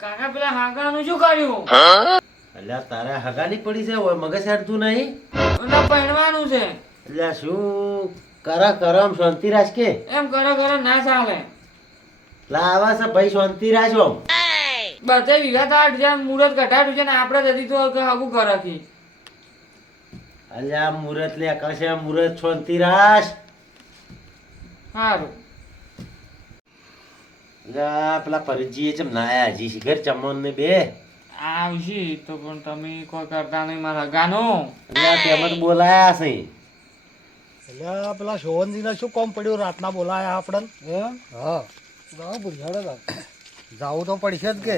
કાકા પેલા હાગાનું શું કર્યું? એટલે તારે હગાની પડી છે ઓય મગજ હેડતું નહીં ઓલા પહેરવાનું છે. એટલે શું કરમ શાંતિ રાખ કે એમ કરો ના ચાલે. લાવા છે ભાઈ શાંતિ રાખો બધે વિઘા તાટ છે, મુહૂર્ત કઢાડ્યું છે ને આપણે જતી તો હગું કરાથી. અલ્યા મુરત લે કશે મુરત શાંતિ રાખ. સારું. પેલા પરજીએ ચમ ના આયા હજી શિખર ચમન ને બે આવશે તો પણ તમે કોઈ કરતા નહીં મારા હગાનું. એટલે તેમ જ બોલાયા છે. એટલે પેલા શોભનજીને શું કામ પડ્યું રાતના બોલાયા આપણને? હા જાવું તો પડશે જ કે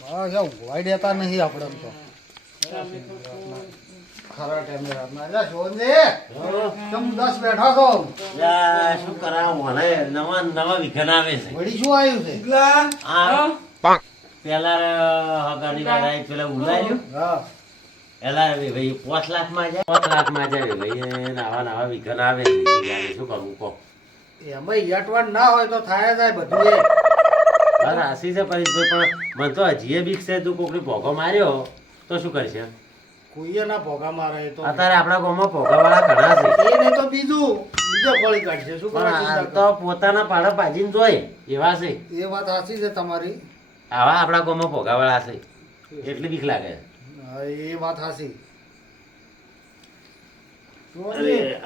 મારા ઊંઘવાઈ દેતા નહીં આપણે તો ખરા ટાઈમે રાતના. એટલે શોભનજી તમે ઉદાસ બેઠા છો? શું કરાવું મને નવા વિઘન આવે છે. વળી શું આવ્યું છે? પેલા હગાની વાળા પેલા ઉલાયું હા એલા ભાઈ 5 લાખમાં જાય 5 લાખમાં જાય ભાઈ નવા વિઘન આવે છે. શું કરવું કહો? એમાં યટવાન ના હોય તો થાય જાય બધું એ. બસ આશી છે પરેશભાઈ, પણ મને તો હજીએ બીક છે. તું કોકની ભોગો માર્યો તો શું કરશે? કોઈએ ના ભોગા મારે તો અત્યારે આપણા ગામમાં ભોગાવાળા ઘણા છે. એ નહીં તો બીજો ફળી કાઢશે. શું પણ કરવા આ ચિંતા તો કરો? પોતાના પાડા ભાજીને જોઈ એવા છે. એ વાત સાચી છે તમારી. આવા આપણા ગામમાં ભોગાવાળા છે એટલી બીક લાગે. હા, એ વાત સાચી.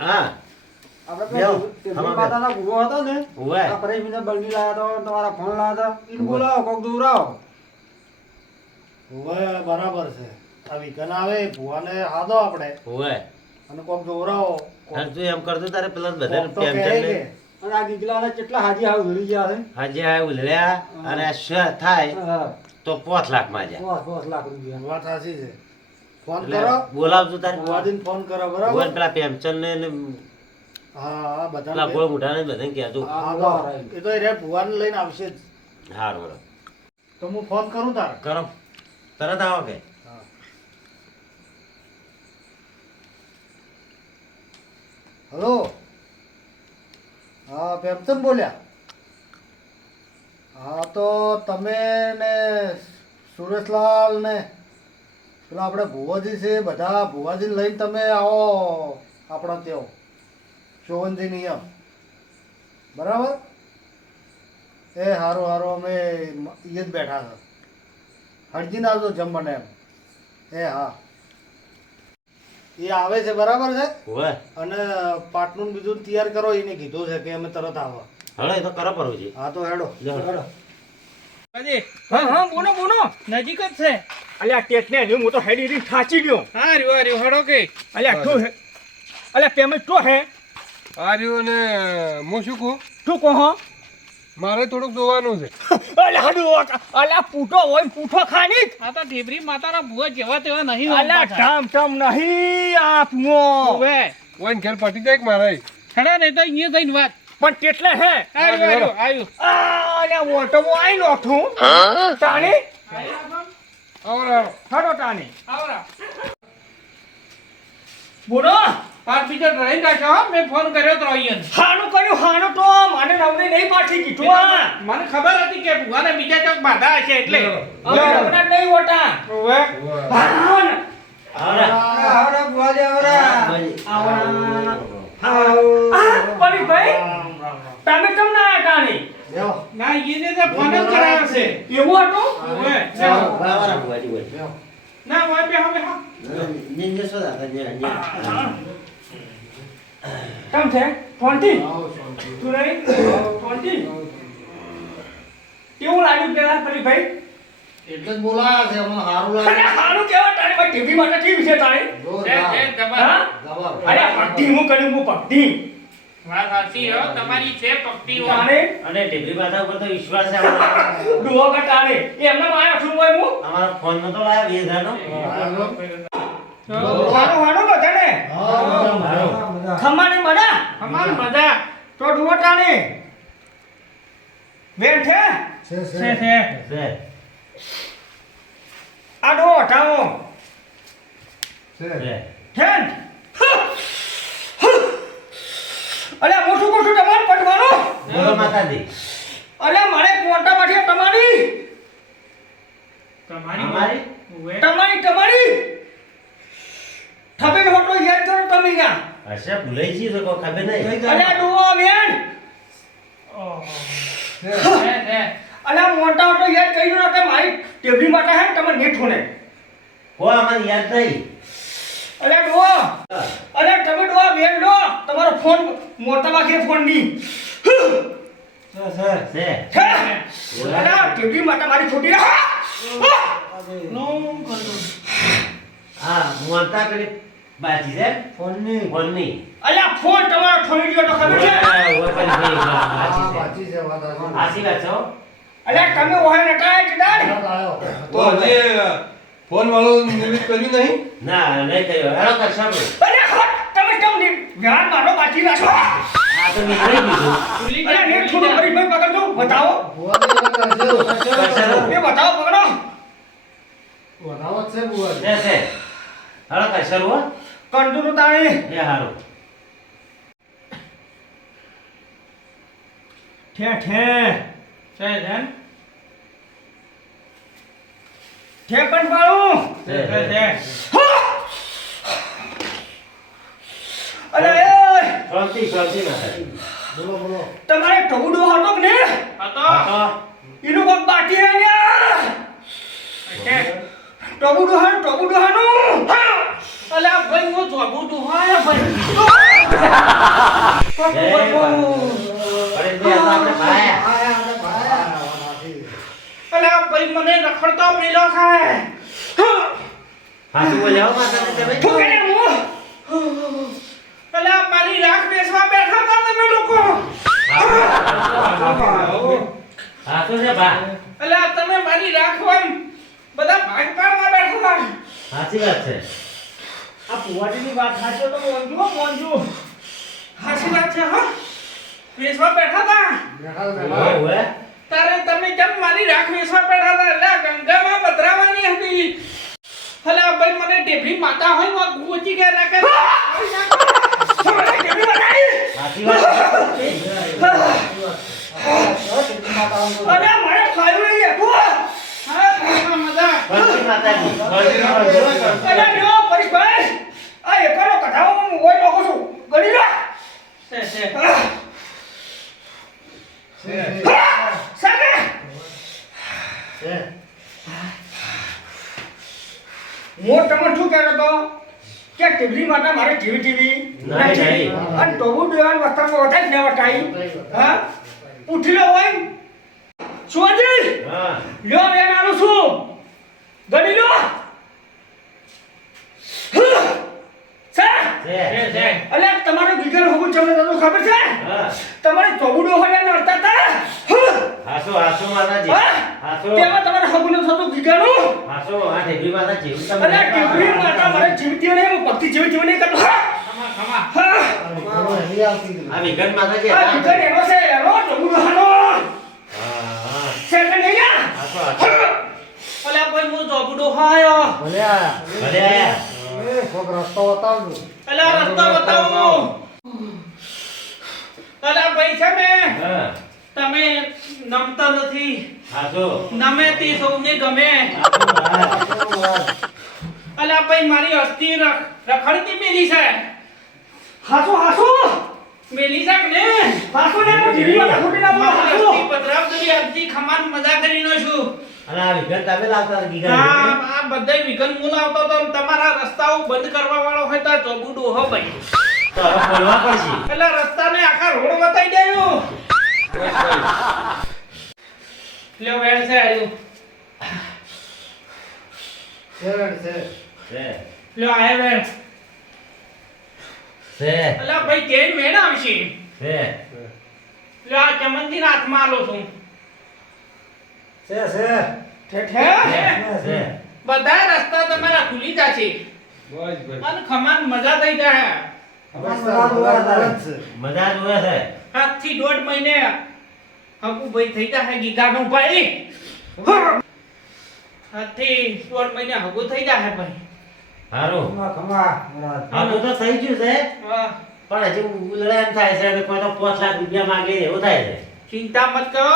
હા આપણે માતાના ગુરુ હતા ને હોય આપણે બીજા બળની લાયા તો તમારા ફોન લાયા હતા એને બોલાવો કોક દોરાવો. હોય બરાબર છે. આ વિકન આવે ભુવાને હાદો આપણે હોય અને કોક દોરાવો. અને તું એમ કરતો તારે પેલા બધા કોક તો કહે કે અને આ ગીગલાને કેટલા હાજી હાવ ધરી ગયા છે. હાજે આ ઉલર્યા અને આ શ થાય હા તો 5 લાખમાં જાય. 5 લાખ રૂપિયા. વાત સાચી છે. ફોન એટલે કરો બોલાવજો તારે ભુવાજીને ફોન કરો બરાબર. ભુવન પેલા પેમચંદ ને હા પેલા બધા ગોળ મુઠાને બધાને કહેજો. એ તો એ ભુવાને લઈને આવશે જ. હારું હારું તો હું ફોન કરું તારે. કરો તરત આવો કે હલો હા પેમચંદ બોલ્યા? હા તો તમે ને સુરેશલાલ ને પેલા આપણે ભુવાજી છે બધા ભુવાજીને લઈને તમે આવો આપણા ત્યાં શોભનજી નિયમ બરાબર. એ હારું હારું અમે એ જ બેઠા છે. હરજીને આવજો જમવાને એમ. એ હા એ આવે છે બરાબર છે. હોય અને પાટનું બીજું તૈયાર કરો એને કીધું છે કે અમે તરત આવો. હળો એ તો કરો પરું છે. હા તો હેડો હેડો. હા બોનો નજીક જ છે. અલ્યા ટેટને હું તો હેડી રી થાચી ગયો. હા રહ્યો હડો કે અલ્યા તું હે અલ્યા પેમેન્ટ તો હે આર્યું ને હું શું કહું તું કહો. મારે થોડુંક જોવાનું છે. અલ્યા હાડુ અલ્યા પૂઠો હોય પૂઠો ખાની. આ તો ઢેબરી માતાના ભુવા જેવા તેવા નહીં. અલ્યા ઠમ નહીં આપમો. હવે ઓન ખેલ પટી જાય કે મારે ખરા ને તો અહીંયા જઈને વાત. પણ કેટલે હે આવ્યું અલ્યા ઓટો મો આઈ લોઠું તાણી આવરા હાડો તાણી આવરા બોલો. પાર બીજો ટ્રેન રાખ્યો હો. મેં ફોન કર્યો તો અહીંયા હાનું કર્યું હાનું તો મને નવને નહીં પાછી કીધું. આ મને ખબર હતી કે ભુવાને બીજા ચોક બાધા હશે એટલે હવે નવના નહીં ઓટા હવે ભાન આવરા ભુવાજી આવરા. પડી ભાઈ તમે કેમ ના આયા તાણી? બેહો ના એને તો ફોન જ કરાયો છે. એવું હતું હવે વાવારા ભુવાજી હોય. બેહો. ના હોય બે હવે હા નીંદે શું હતા કેમ છે 20 આવો શાંતિ. તું નહીં 20 કેવું લાગ્યું પેલા પડી ભાઈ? એટલે જ બોલાયા છે અમને સારું અરે લાગે. હારું કેવા તારી ભાઈ ટીવી માટે ટીવી છે તારી? જોરદાર. હા? જબર. અરે ભક્તિ હું કર્યું હું ભક્તિ વાત સાચી હો તમારી છે પક્તિ હો. તારે અને ઢેબરી માતા ઉપર તો વિશ્વાસ છે અમારો. ડુઓ કટારે એમને માયા છું ભાઈ હું અમારો ફોન નતો લાવ્યો 20,000 નો. હારું હારું બધાને હા, ખમાને બડા અમાર મજા તો ડુઓ ટાણે બેઠે છે છે છે. છે. છે. આ ડો હટાવો છે. છે. ઠેન અરે મોટું મોટું તમારે પડવાનું બોલો માતાજી. અરે મારે મોટા માઠી તમારી અમારી તમારી થબે હોટો યાદ કરો તમે ક્યાં હશે ભૂલાઈ ગઈ તો કોઈ ખબર નહીં અરે ડોવો બેન અરે મોટા હોટો યાદ કરી દો કે મારી ટેબલી માટે હે તમે નેઠો ને કોઈ અમને યાદ નહીં અરે ડોવો અરે તમે ડોવો બેન ડો તમારો ફોન મોટા વાગે ફોન ની છે અરે ટેબલી માટે મારી છોટી હા મોટા પેલી બાજી છે ફોનની અલ્યા ફોન તમારો ઠોડી ગયો તો ખબર છે બાજી છે વાત આ. આશી વાત છો અલ્યા તમે ઓહે નટાય કીધા વાત આયો. તો હજી ફોન વાળો નિમિત્ત કર્યું નહીં ના નહીં કર્યો હેરો કરશો આપણે. અરે હટ તમે કેમ ની વ્યાન મારો બાકી રાખો આ તો નીકળી ગયું અરે ને થોડું કરી ભાઈ પકડજો બતાવો ભુવાજી એટલે કરજો. કરશો એ બતાવો પકડો બનાવો જ છે ભુવાજી. છે હેરો કરશો હો કંટુરો તાણી એ હારું ઠે ઠે ઠે પણ પાડું છે અરે એ શાંતિ શાંતિ ના થાય બોલો બોલો. તમારે ટબુડો હતો કે ને હા એનું કોક બાકી હે ને ટબુડો હાનું અલ્યા ભાઈ હું ટબુડો હા ભાઈ અરે બે આપણે ભાઈ આપણે ભાઈ. અલ્યા ભાઈ મને રખડતો મેલો ખાય હાસુ બોલ્યા માતા તમે ઠોકે ને હું અલ્યા મારી રાખ બેસવા બેઠા હતા તમે લોકો હાસુ છે બા અલ્યા તમે મારી રાખવા બધા ભાગ પાડવા બેઠા હતા સાચી વાત છે આ પુવાટીની વાત સાચો તો મોંજુ હાસી વાત છે હા બેસવા બેઠા હતા બેઠા બેઠા. ઓવે તારે તમે કેમ મારી રાખ બેસવા બેઠા હતા એટલે ગંગામાં પધરાવાની હતી અલ્યા ભાઈ મને ટેબલી માતા હોય માં ગુચી ગયા ના કરે મને ટેબલી બતાવી સાચી વાત છે અરે મારે ખાયું નહીં હતું હા મજા પંચી માતાજી અરે જો પરેશભાઈ આ એકાનો કઢાવો હું ઓય લોકો છું ગણી લો સાકે છે. હું તમને શું કહેતો હતો કે ટીવી માટે મારે ટીવી નહીં. અને ટોબુ દેવાન વસ્તુમાં વધારે જ ન વટાઈ હા ઉઠી લો હોય સોજી હા લ્યો બેન આનું શું ગણી લો છે અલ્યા તમારો ગીગર હોવું ચમને તમને ખબર છે હા તમારે ટોબુડો હોય ને નડતા હતા હાસુ હાસુ માતાજી હાસુ તેમાં તમારે હગુનો થતો ગીગરનું હાસુ આ ઢેબી માતાજી અલ્યા ટીવી માટે મારે જીવતી નહીં હું ભક્તિ જીવી નહીં કરતો હા બોલો, એની આવતી હતી. આ વિકટ માતાજી આ ગીગર એનો છે એનો ટોબુડો હાનો હા છે કે નહીં હાસુ હાસુ અલ્યા ભાઈ હું ટોબુડો હાયો ભલે આયા. ભલે આયા કોક રસ્તો બતાવજો. અલ્યા રસ્તો બતાવો અલ્યા ભાઈ છે ને હા તમે નમતા નથી હાસુ નમે તે સૌને ગમે અલ્યા ભાઈ મારી અસ્થિ રખડતી મેલી છે હાસુ હાસુ મેલી છે કે ને હાસુ ને હું ટીવી માં ખોટી ના બોલ હાસુ પધરાવ દરી આજથી ખમાન મજા કરી નો છું અને આ વિકટ તમે લાવતા હતા ગીગા આ બધાય વિઘન મૂલ આવતો તો તમારા રસ્તાઓ બંધ કરવા વાળો હોય તો ચોબુડો હો ભાઈ તો હવે બોલવા પડશે એટલે રસ્તાને આખા રોડ બતાઈ દેયો લ્યો વેણ છે આર્યું છે છે. છે લ્યો આય વેણ છે એટલે ભાઈ કેન વેણ આવશે છે લ્યો આ ચમનજી ના હાથમાં આલો છું છે છે. ઠે છે બધા રસ્તા તમારા ખુલી જશે બસ ભાઈ અને ખમાન મજા થઈ જાય મજા જોવે છે આજથી 1.5 મહિને હકુ ભાઈ થઈ જાય ગીગાનું ભાઈ આજથી 1.5 મહિને હકુ થઈ જાય ભાઈ હારું ખમા આ તો થઈ ગયું છે વાહ પણ હજી ઉલળા એમ થાય છે કે કોઈ તો 5 લાખ રૂપિયા માંગે છે, એવું થાય છે ચિંતા મત કરો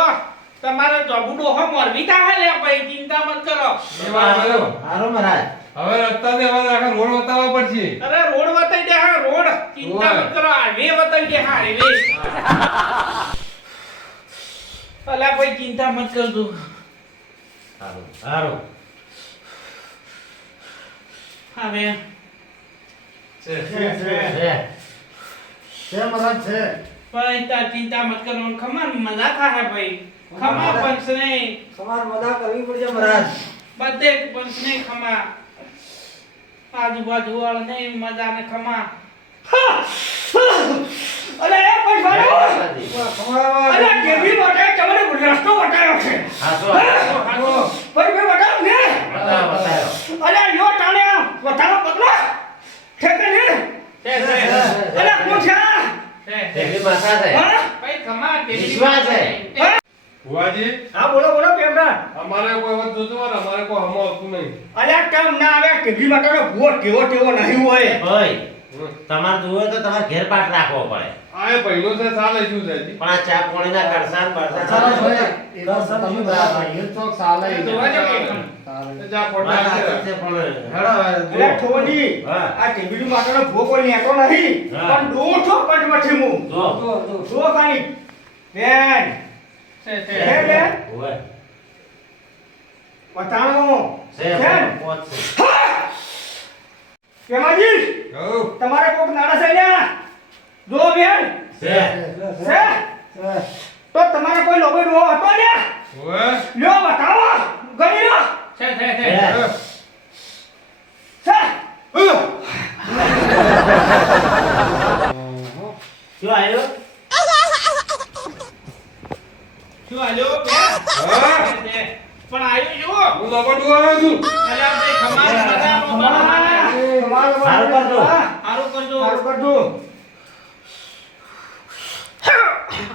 તમારો જબુડો હો મોરબી થાય લે ભાઈ ચિંતા મત કરો એ વાત બરાબર. હારો મહારાજ હવે રસ્તાને હવે આખા રોડ બતાવવા પડશે. અરે રોડ બતાઈ દે હા રોડ ચિંતા મત કરો હાઈવે બતાઈ દે હા હાઈવે અલા ભાઈ ચિંતા મત કરજો હારો હારો હવે છે. છે મહારાજ છે. ભાઈ તાર ચિંતા મત કરો ખમા મજા થાય ભાઈ ખમા પંચ નહીં તમારે મદદ કરવી પડશે મહારાજ. બધે પંચ નહીં ખમા આજુબાજુ વાળા નહીં મજા ને ખમા અરે એ ભાઈ ભાઈ અરે કેવી માટે તમારે રસ્તો બતાવ્યો છે હાસો ભાઈ ભાઈ બતાવ ને બતાવો અરે યો ટાણે બતાવો પગલા ઠેકે ને અરે પૂછ્યા દેવી માતા છે હા ભાઈ ખમા વિશ્વાસ છે. ભુવાજી, હા બોલો બોલો પેમરા અમારે કોઈ વાત જોતું હોય ને, અમારે કોઈ હમો આવતું નહીં. અલ્યા કેમ ના આવે ટીવી માટે ભૂવો ટેવો ટેવો નહીં હોય ભાઈ તમારે જોવે તો તમારે ઘેર પાટ રાખવો પડે આ એ પહેલો છે ચાલે શું છે હજી? પણ આ ચા પાણીના કરસાન બરસાન ચાલો ભાઈ, એ તો તમે બરાબર. એ તો ચાલે ઈ. જોવા જાવ કે ચાલે. એ જા ફોટા વાત છે. સાચી છે પણ હેડો અલ્યા હવે ઠોજી હા. આ ટીવી માટેનો ભૂવો કોઈ નેકો નહીં હા. પણ દોઠો પટવઠી મુ જો જો કાઈ બેન હે બેન ઓવે બતાવો છે બેન પોત છે કેમાજી હઉ. તમારે કોક નાડા છે લ્યા જો બેન છે છે તો તમારે કોઈ લોબે રો હતો લ્યા ઓવે. લ્યો બતાવો ગણી લો છે છે છે શું આવ્યો શું આલ્યો બેન હા. પણ આવ્યું જો હું લપટું આવ્યો છું. અલ્યા ભાઈ ખમાર બધા સારું કરજો. હારું કરજો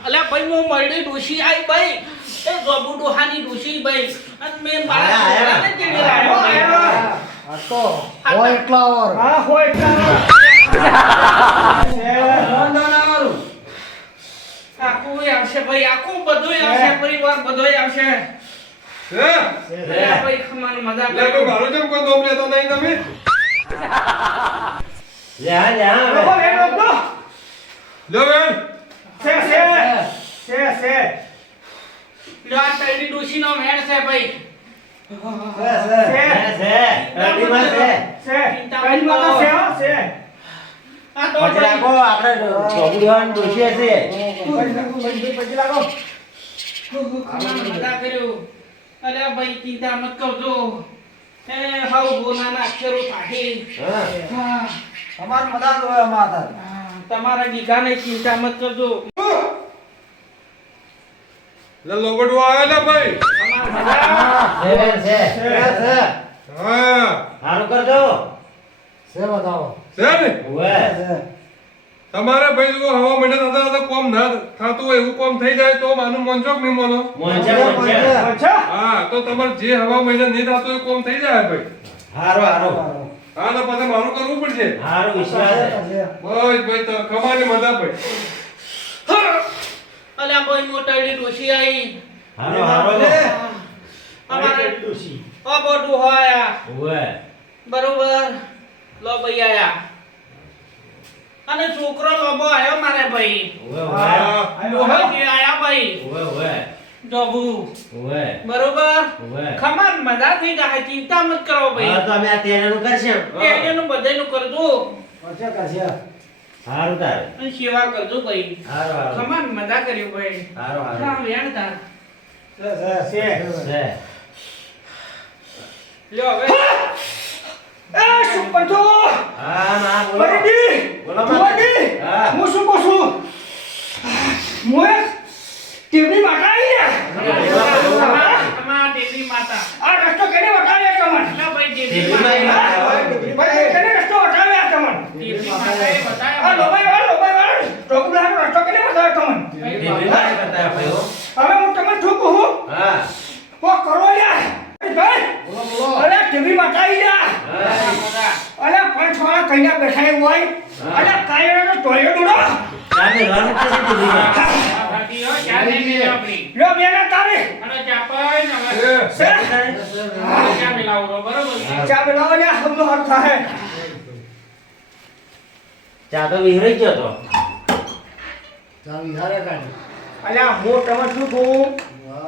અલ્યા ભાઈ હું મરડી ડોશી આઈ ભાઈ એ ગોબુ ડોહાની ડોશી ભાઈ અને મેં મારા આયા. છોકરાને તેડી લાવ્યો ભાઈ. આ તો હોય એટલા વાર. હા હોય એટલા આખું આવશે ભાઈ આખું બધુંય આવશે પરિવાર બધોય આવશે હે? અલ્યા ભાઈ ખમાન મજા લે કોઈ મારું જેમ કોઈ દોમ લેતો નહીં તમે? લે હા લે હા લોકો હવે. બેન લોકો લ્યો બેન. છે લો આ તૈડી ડોશીનો મેળ છે ભાઈ છે રેડીમાં છે કઈ માતા છે હો છે આ તો પછી રાખો આપણે ચોકડીવાળાની ડોશી હશે પછી લાગો મજા કર્યું અરે ભાઈ ચિંતા મત કરજો એ હાઉ બોનાના અક્ષરો પાહી હા હા તમારે મદદ હોય માતા. તમારા ગીગાને ચિંતા મત કરજો લે લપટું આવ્યો ને ભાઈ. છે હા. સારું કરજો છે બતાવો. છે ને? ઓવે તમારે ભાઈ જો હવા મહિને થતા થતા કોમ ના થતું હોય એવું કોમ થઈ જાય તો માનું મોનચો કે નહીં મોનો? મોંચે મોંચે અચ્છા હા તો તમારે જે હવા મહિને નહીં થતું એ કોમ થઈ જાય ભાઈ. હારો હારો હા તો પછી મારું કરવું પડશે. હારો વિશ્વાસ છે બસ ભાઈ તો કમાની મજા ભાઈ. અલ્યા ભાઈ મોટાડી ડોશી આઈ હારો હારો અમારે ઓ બોડું હોય ઓવે બરોબર લો ભાઈ આયા અને છોકરો લોબો આયો મારે ભાઈ ઓવે હા. ડોહાજી આયા ભાઈ ઓવે ઓવે જોબુ ઓવે બરોબર ઓવે ખમાન મજા થઈ જાય ચિંતા મત કરો હા ભાઈ તો અમે આ તેનાનું કરશું એનું બધાયનું કરજો હારું તારે અને સેવા કરજો ભાઈ હારો હારો ખમાન મજા કર્યું ભાઈ હારો હારો રામ વેણ તાર છે લ્યો હવે એ શું કરજો હા ના બોલો બરીડી બોલો બરીડી હા હું શું કહું છું મોએ ટીવી માતા આમાં ટીવી માતા આ રસ્તો કેને વટાવ્યા કમન ના ભાઈ ટીવી માતા ભાઈ કેને રસ્તો વટાવ્યા કમન ટીવી માતાએ બતાવ્યા આ લોબાઈ વાળ ટોકુલાનો રસ્તો કેને બતાવ્યો કમન ટીવી માં કરતા ભાઈ હો હવે હું તમને શું કહું હા કો કરો યાર ભાઈ બોલો બોલો. અરે ટીવી માતા આઈ જા હા અરે પાંચ વાળા કઈના બેઠા હોય અરે કાયરો ટોયો ડુડો ચાલે રન છે ટીવી માં ભાટીઓ લ્યો, ચા નહીં મેલે આપણી. લ્યો બેના તારે અને ચા પાય ને હવે એ, છે ચા મિલાવો તો બરોબર છે. ચા બનાવો ને હમનો હર થાય ચા તો વિહરાઈ ગયો તો ચાલ વિહારે કાઢી અલ્યા હું તમે શું કહું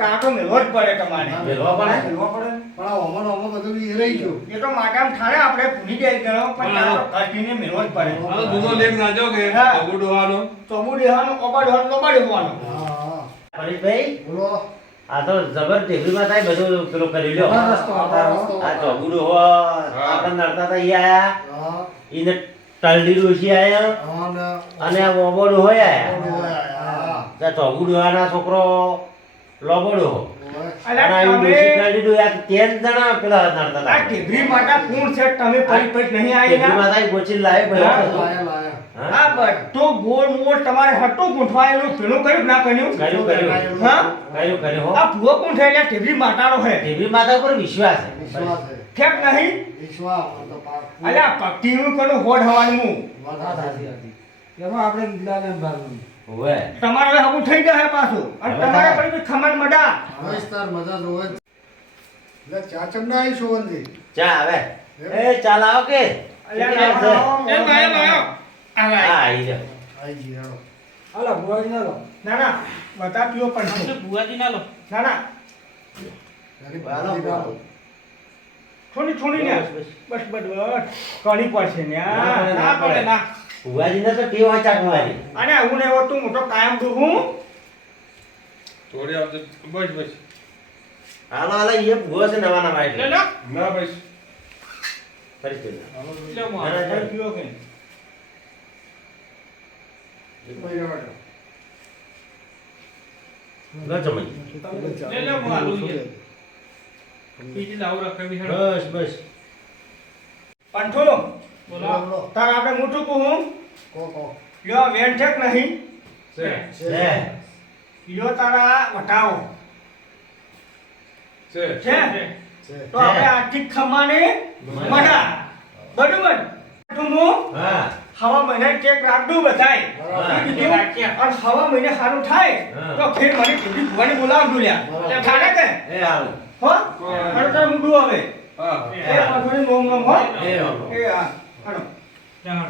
કાંટો મેળવો જ પડે તમારે મેળવો પડે? મેળવો પડે પણ આ ઓમણ બધું વિહરાઈ ગયું એ તો માટામ થાળે આપણે ભૂલી જાય ગયો પણ કાંટો કાઢીને મેળવો જ પડે આ જૂનો લેખ નાખ્યો કે હા. અબુ ડોહાનો. ચોમુ દેવાનો કોબા દેવાનો લોબા દેવાનો હા હા પરેશભાઈ બોલો આ તો જબર ટેકરીમાં થાય બધું પેલો કરી લ્યો આ રસ્તો આ ચોગુડો આપણે નડતા હતા ઈ આયા હા ઈને તલડી ડોશી આયા હા ને અને આ મોબોડો હોય આયા હા ત્યાં ચોગુડો આના છોકરો લોબોડો અને અલ્યા આ તમે ડોશી તલડી ડો આ તેર જણા પેલા નડતા આ હતા ઢેબરી માટા કોણ છે તમે પરિપટ નહીં આવી ટેકરીમાં થાય ગોચી લાવે ભાઈ લાયા લાયા આ બધો ગોળ મોળ તમારે હટો ગૂંથવાયેલું પેલું કર્યું કે ના કર્યું કર્યું હા કર્યું હો આ ભૂવો કોણ છે એટલે ઢેબરી માટાનો છે ટેકરી માતા ઉપર વિશ્વાસ છે વિશ્વાસ છે ઠેક નહીં વિશ્વાસ તો પાક અલ્યા પટ્ટીનું કનું હોડ હવાનું વાત સાચી એમાં આપણે ગીલાને ભાગવું. હોવે તમારે હવે હવું થઈ જાય પાછું અને હવે તમારે થાય. પછી ખમણ મડા હવે તાર મજા જોવે જ. એટલે ચા ચમના આવી શોભનજી ચા આવે એ ચાલ આવો કે અલ્યા કેટલી લાવો, છે? એ લાયો, લાયો. આ લાયો. હા આઈ જાઓ આવી ગઈ હેડો હાલો ભુવાજી ના લો. ના ના બતા પીવો પણ આ તો ભુવાજી ના લો. ના ના તારી હાલો, બાજરી ના. થોડી થોડી ને બસ બસ બસ કણી પડશે ને ના પડે ના. ભુવાજીને તો ટેવ હોય ચા પીવાની. અને હું ને એવો તું મોટો કાયમ દુહું થોડી આવજો. બસ બસ. હાલો હાલો એ ભુવો છે નવા નવા લે એટલે લો. ના બસ. પરિસ્થિતિ લે મોં. ના, ના, પીવો કે લો જમાઈ. લે લે મોં આલું છે. બીજી લાવું રખાવી હેડો. બસ બસ પંઠો બોલો. બોલો તાર આપણે મોટું કહું કો કો લ્યો વેણ ઠેક નહીં છે. છે લ્યો તારા વટાવો છે. છે છે તો આપણે આર્થિક ખમાને મડા બરોબર ઠુમો હા હવા મહિને ચેક રાખડું બધાય હા. કીધું? અને હવા મહિને સારું થાય હા. તો ફેર મને કીધી ભુવાની બોલાવજો લ્યા હા. ઠાણે કે એ હાલો હો અને તાર મુંડું હવે હા. એ પાછળની નોમ નોમ હો એ હાલો એ હા હાલો જા.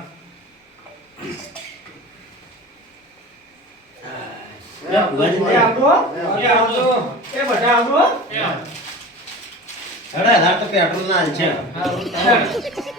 લે ભુવાજી એ ને આવજો હો. એ આવજો. એ બધા આવજો હો. એ આવજો. અરે હાર તો પેટ્રોલ ના હાલ છે હાલો.